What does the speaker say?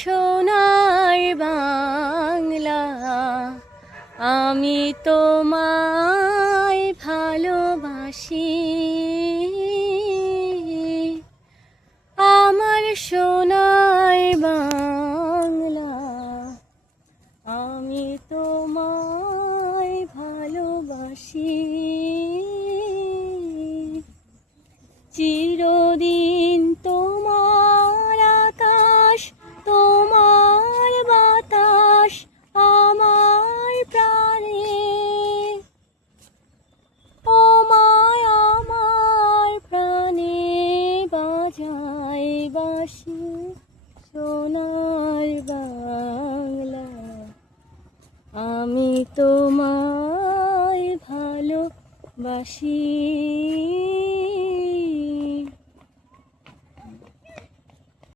সোনার বাংলা, আমি তোমায় ভালোবাসি। আমার সোনার বাংলা, আমি তোমায় ভালোবাসি। চিরদিন তোমার আকাশ, তোমার বাতাস আমার প্রাণে, ও মায় আমার প্রাণে বাজায় বাঁশি।